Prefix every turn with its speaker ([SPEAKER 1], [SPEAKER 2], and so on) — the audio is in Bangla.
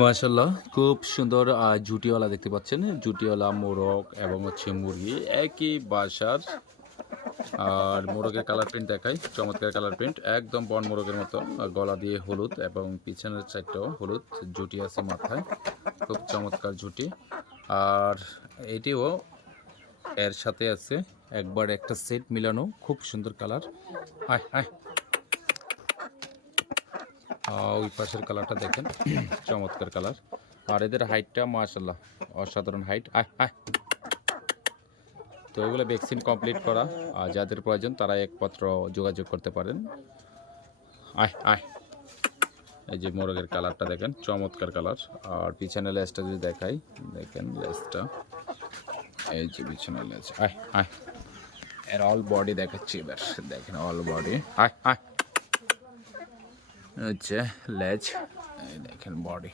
[SPEAKER 1] মাশাল্লাহ খুব সুন্দর জুটিওয়ালা দেখতে পাচ্ছেন। জুটিওয়ালা মোরগ এবং হচ্ছে মুরগি। একই বাসার আর মোরগের কালার প্রিন্ট দেখাই। চমৎকার কালার প্রিন্ট একদম বন মোরগের মতো গলা দিয়ে হলুদ এবং পিছনের সাইডটাও হলুদ জুটি আছে মাথায়। খুব চমৎকার জুটি। আর এটিও এর সাথে আছে একবার একটা সেট মিলানো খুব সুন্দর কালার আয় আহ, ওই পাশের কালারটা দেখেন। চমৎকার কালার। আর এদের হাইটটা মাশাল্লাহ অসাধারণ হাইট। তো এগুলো ভ্যাকসিন কমপ্লিট করা। আর যাদের প্রয়োজন, তারা একমাত্র যোগাযোগ করতে পারেন। আয় এই যে মোরগের কালারটা দেখেন, চমৎকার কালার। আর পিছনে লেসটা যদি দেখাই, দেখেন লেসটা এই যে পিছনে লেস আয় আয় এর অল বডি দেখাচ্ছি এবার। দেখেন অল বডি আয় আয় হচ্ছে লেজ। দেখেন বডি